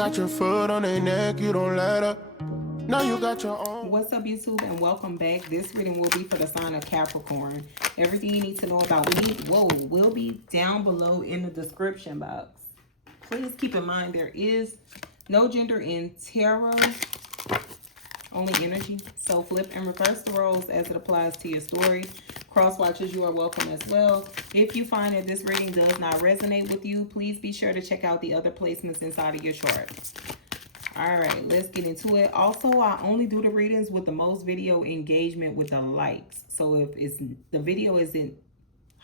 got your foot on their neck, you don't let up. Now you got your own. What's up, YouTube, and welcome back. This reading will be for the sign of Capricorn. Everything you need to know about me, will be down below in the description box. Please keep in mind there is no gender in tarot, only energy. So flip and reverse the roles as it applies to your story. Cross watchers, you are welcome as well. If you find that this reading does not resonate with you, please be sure to check out the other placements inside of your chart. All right, let's get into it. Also, I only do the readings with the most video engagement with the likes. So if the video isn't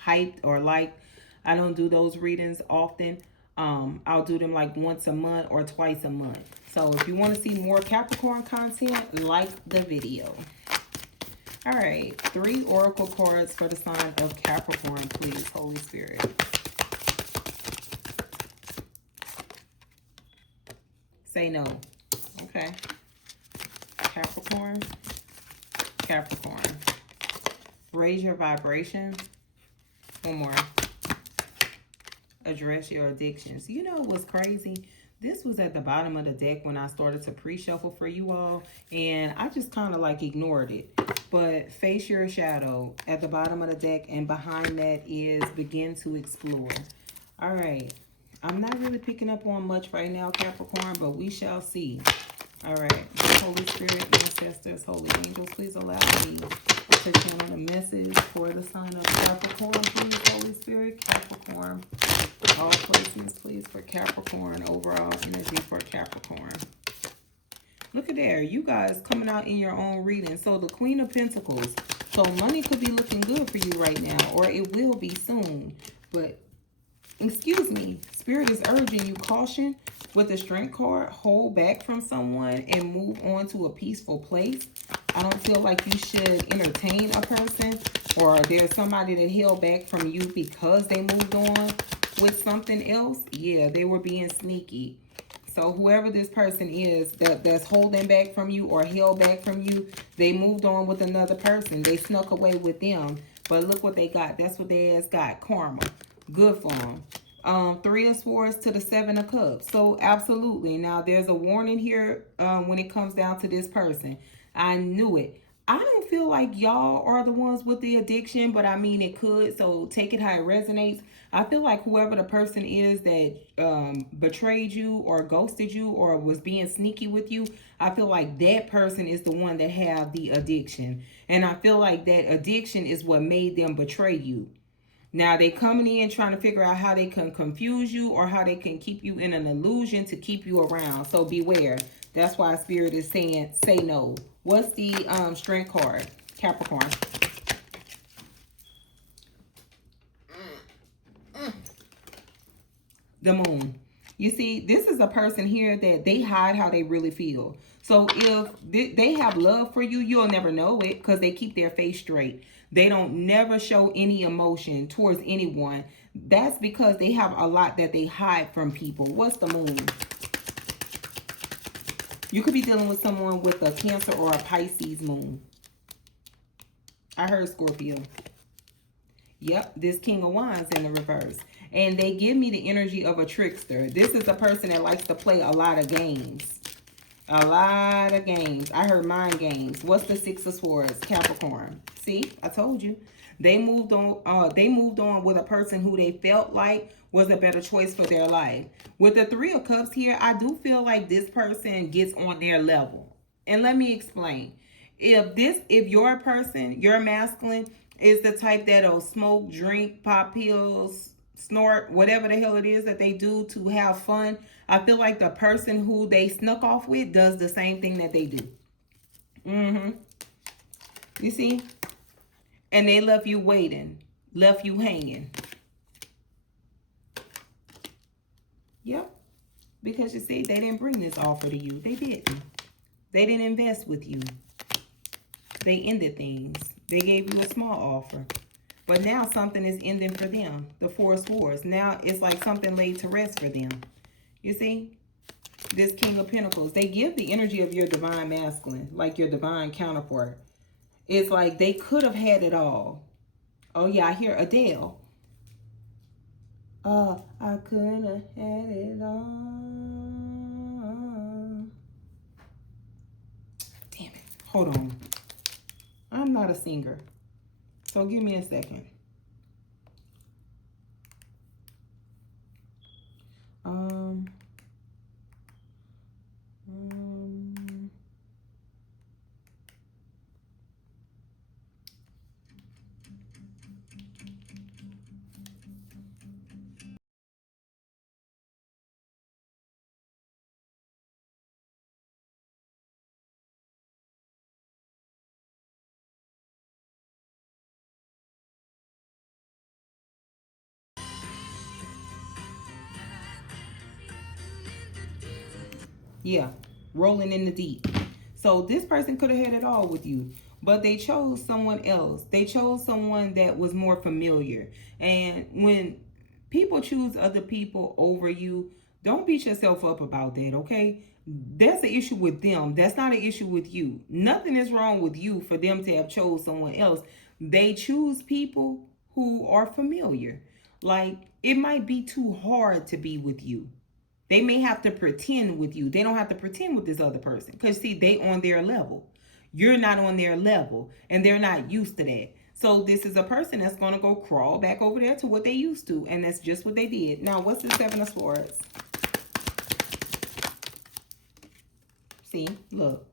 hyped or liked, I don't do those readings often. I'll do them like once a month or twice a month. So if you want to see more Capricorn content, like the video. All right, 3 oracle cards for the sign of Capricorn, please, Holy Spirit. Say no. Okay. Capricorn. Capricorn. Raise your vibration. One more. Address your addictions. You know what's crazy? This was at the bottom of the deck when I started to pre-shuffle for you all, and I just kind of like ignored it. But face your shadow at the bottom of the deck, and behind that is begin to explore. All right. I'm not really picking up on much right now, Capricorn, but we shall see. All right. Holy Spirit, ancestors, holy angels, please allow me to channel the message for the sign of Capricorn, please, Holy Spirit. Capricorn. All placements, please, for Capricorn. Overall energy for Capricorn. Look at there. You guys coming out in your own reading. So the Queen of Pentacles. So money could be looking good for you right now, or it will be soon. But, excuse me, Spirit is urging you caution with the Strength card. Hold back from someone and move on to a peaceful place. I don't feel like you should entertain a person, or there's somebody that held back from you because they moved on with something else. Yeah, they were being sneaky. So whoever this person is that's holding back from you or held back from you, they moved on with another person. They snuck away with them. But look what they got. That's what they ass got. Karma. Good for them. 3 of Swords to the 7 of Cups. So absolutely. Now there's a warning here when it comes down to this person. I knew it. I don't feel like y'all are the ones with the addiction, but I mean it could. So take it how it resonates. I feel like whoever the person is that betrayed you or ghosted you or was being sneaky with you, I feel like that person is the one that have the addiction. And I feel like that addiction is what made them betray you. Now they coming in trying to figure out how they can confuse you or how they can keep you in an illusion to keep you around. So beware. That's why Spirit is saying say no. What's the Strength card? Capricorn. The Moon. You see, this is a person here that they hide how they really feel. So if they have love for you, you'll never know it because they keep their face straight. They don't never show any emotion towards anyone. That's because they have a lot that they hide from people. What's the Moon? You could be dealing with someone with a Cancer or a Pisces moon. I heard Scorpio. Yep, this King of Wands in the reverse. And they give me the energy of a trickster. This is a person that likes to play a lot of games. A lot of games. I heard mind games. What's the 6 of Swords? Capricorn. See, I told you. They moved on with a person who they felt like was a better choice for their life. With the 3 of Cups here, I do feel like this person gets on their level. And let me explain. If your person, your masculine, is the type that'll smoke, drink, pop pills, snort, whatever the hell it is that they do to have fun, I feel like the person who they snuck off with does the same thing that they do. You see? And they left you waiting, left you hanging. Yep. Because you see, they didn't bring this offer to you. They didn't. They didn't invest with you. They ended things. They gave you a small offer. But now something is ending for them. The 4 of Swords. Now it's like something laid to rest for them. You see? This King of Pentacles. They give the energy of your divine masculine. Like your divine counterpart. It's like they could have had it all. Oh yeah, I hear Adele. Oh, I could have had it all. Hold on. I'm not a singer. So give me a second. Um, yeah, rolling in the deep. So this person could have had it all with you, but they chose someone else. They chose someone that was more familiar. And when people choose other people over you, don't beat yourself up about that, okay? That's an issue with them. That's not an issue with you. Nothing is wrong with you for them to have chose someone else. They choose people who are familiar. Like, it might be too hard to be with you. They may have to pretend with you. They don't have to pretend with this other person. Because, see, they on their level. You're not on their level. And they're not used to that. So this is a person that's going to go crawl back over there to what they used to. And that's just what they did. Now, what's the Seven of Swords? See, look.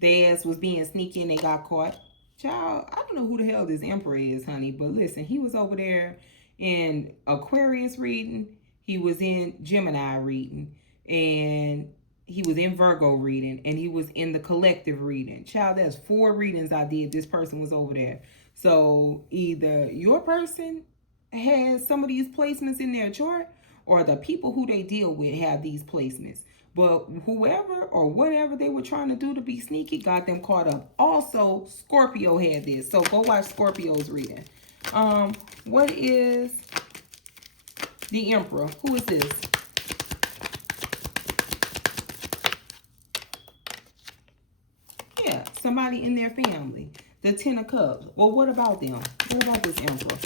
Their ass was being sneaky and they got caught. Child, I don't know who the hell this emperor is, honey. But listen, he was over there in Aquarius reading. He was in Gemini reading. And he was in Virgo reading. And he was in the collective reading. Child, that's 4 readings I did. This person was over there. So either your person has some of these placements in their chart, or the people who they deal with have these placements. But whoever or whatever they were trying to do to be sneaky got them caught up. Also, Scorpio had this. So go watch Scorpio's reading. What is the Emperor? Who is this? Yeah, somebody in their family. The Ten of Cups. Well, what about them? What about this Emperor?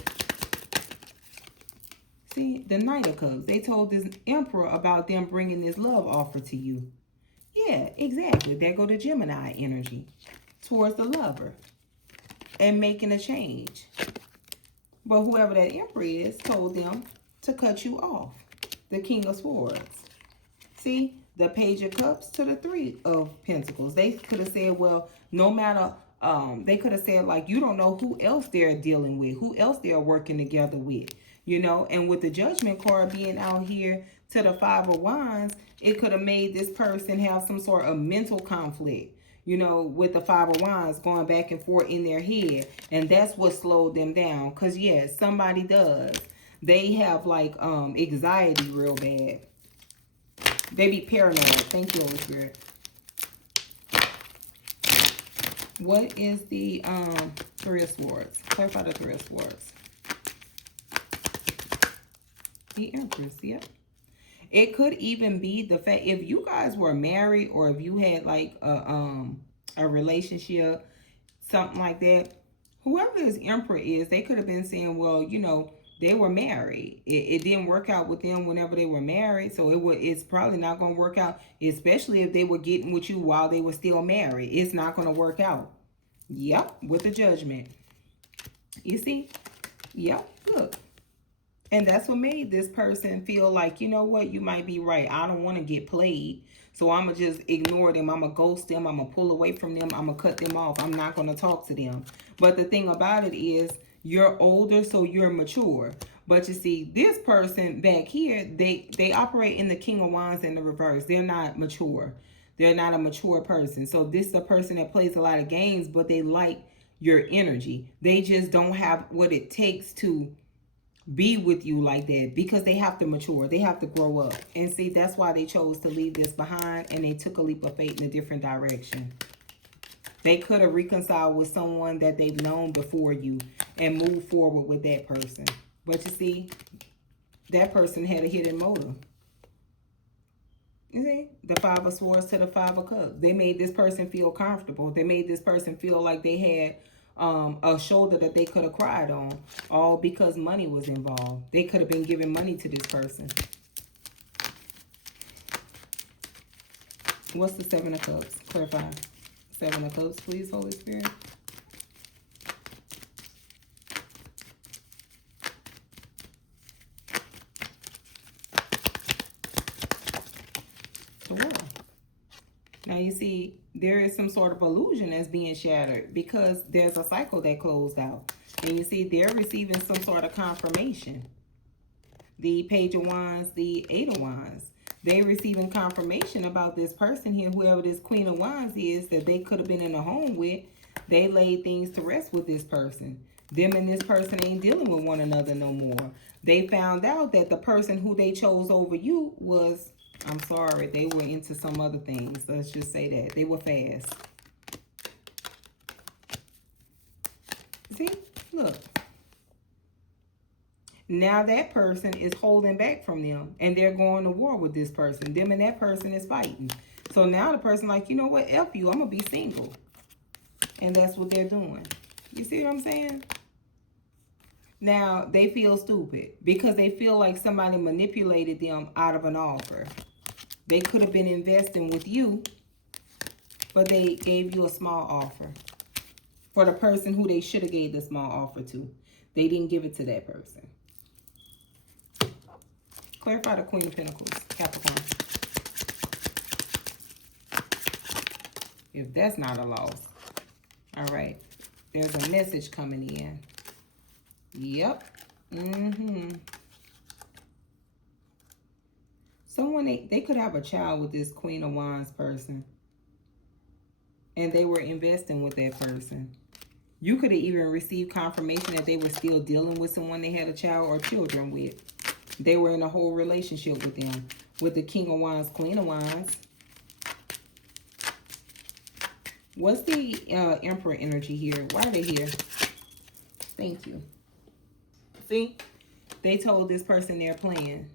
See, the Knight of Cups. They told this Emperor about them bringing this love offer to you. Yeah, exactly. There go the Gemini energy towards the lover and making a change. But whoever that Emperor is told them to cut you off. The King of Swords. See, the Page of Cups to the Three of Pentacles. They could have said, well, no matter, they could have said, like, you don't know who else they're dealing with, who else they're working together with, you know. And with the Judgment card being out here to the Five of Wands, it could have made this person have some sort of mental conflict, you know, with the Five of Wands going back and forth in their head. And that's what slowed them down. Because, yes, somebody does. They have, like, anxiety real bad. They be paranoid. Thank you, Holy Spirit. What is the Three of Swords? Clarify the Three of Swords. The Empress, yep. It could even be the fact, if you guys were married or if you had like a relationship, something like that, whoever this Emperor is, they could have been saying, well, you know, they were married. It didn't work out with them whenever they were married. So it's probably not going to work out, especially if they were getting with you while they were still married. It's not going to work out. Yep, with the Judgment. You see? Yep, look. And that's what made this person feel like, you know what, you might be right. I don't want to get played. So I'm going to just ignore them. I'm going to ghost them. I'm going to pull away from them. I'm going to cut them off. I'm not going to talk to them. But the thing about it is, you're older, so you're mature. But you see, this person back here, they operate in the King of Wands in the reverse. They're not mature. They're not a mature person. So this is a person that plays a lot of games, but they like your energy. They just don't have what it takes to be with you like that, because they have to mature. They have to grow up. And see, that's why they chose to leave this behind, and they took a leap of faith in a different direction. They could have reconciled with someone that they've known before you and moved forward with that person. But you see, that person had a hidden motive. You see, the Five of Swords to the Five of Cups. They made this person feel comfortable. They made this person feel like they had a shoulder that they could have cried on, all because money was involved. They could have been giving money to this person. What's the Seven of Cups? Clarify. Seven of Cups, please, Holy Spirit. The World. Now you see, there is some sort of illusion that's being shattered because there's a cycle that closed out. And you see, they're receiving some sort of confirmation. The Page of Wands, the Eight of Wands. They're receiving confirmation about this person here, whoever this Queen of Wands is, that they could have been in a home with. They laid things to rest with this person. Them and this person ain't dealing with one another no more. They found out that the person who they chose over you was, I'm sorry, they were into some other things. Let's just say that. They were fast. See? Look. Now that person is holding back from them, and they're going to war with this person. Them and that person is fighting. So now the person like, you know what? F you. I'm going to be single. And that's what they're doing. You see what I'm saying? Now, they feel stupid because they feel like somebody manipulated them out of an offer. They could have been investing with you, but they gave you a small offer for the person who they should have gave the small offer to. They didn't give it to that person. Clarify the Queen of Pentacles, Capricorn. If that's not a loss. All right. There's a message coming in. Yep. Someone, they could have a child with this Queen of Wands person. And they were investing with that person. You could have even received confirmation that they were still dealing with someone they had a child or children with. They were in a whole relationship with them. With the King of Wands, Queen of Wands. What's the Emperor energy here? Why are they here? Thank you. See? They told this person their plan.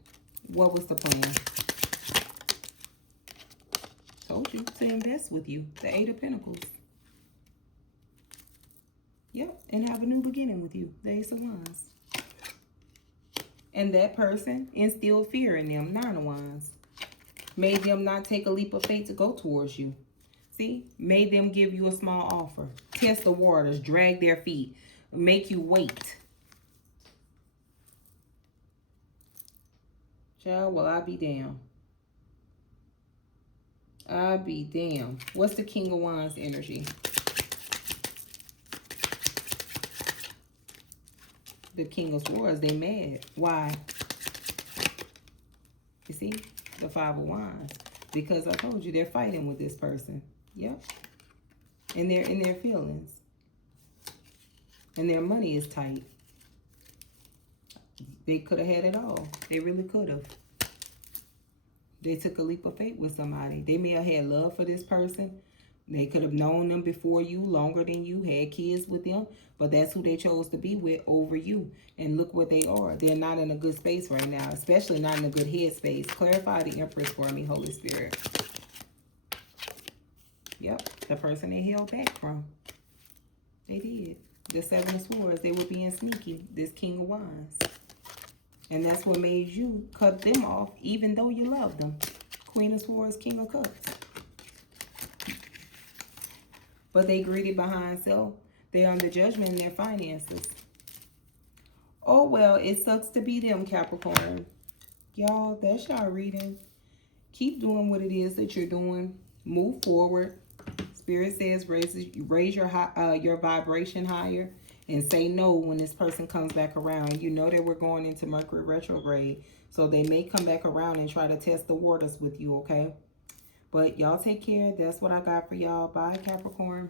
What was the plan? Told you to invest with you. The Eight of Pentacles. Yep. And have a new beginning with you. The Ace of Wands. And that person instilled fear in them. Nine of Wands. Made them not take a leap of faith to go towards you. See? Made them give you a small offer. Test the waters. Drag their feet. Make you wait. Child, well, I be damned. I be damned. What's the King of Wands energy? The King of Swords, they mad. Why? You see? The Five of Wands. Because I told you, they're fighting with this person. Yep. And they're in their feelings. And their money is tight. They could have had it all. They really could have. They took a leap of faith with somebody. They may have had love for this person. They could have known them before you, longer than you, had kids with them. But that's who they chose to be with over you. And look what they are. They're not in a good space right now. Especially not in a good head space. Clarify the Empress for me, Holy Spirit. Yep. The person they held back from. They did. The Seven of Swords. They were being sneaky. This King of Wands. And that's what made you cut them off, even though you love them. Queen of Swords, King of Cups. But they greedy behind self. They're under judgment in their finances. Oh, well, it sucks to be them, Capricorn. Y'all, that's y'all reading. Keep doing what it is that you're doing. Move forward. Spirit says raise your vibration higher. And say no when this person comes back around. You know that we're going into Mercury retrograde. So they may come back around and try to test the waters with you, okay? But y'all take care. That's what I got for y'all. Bye, Capricorn.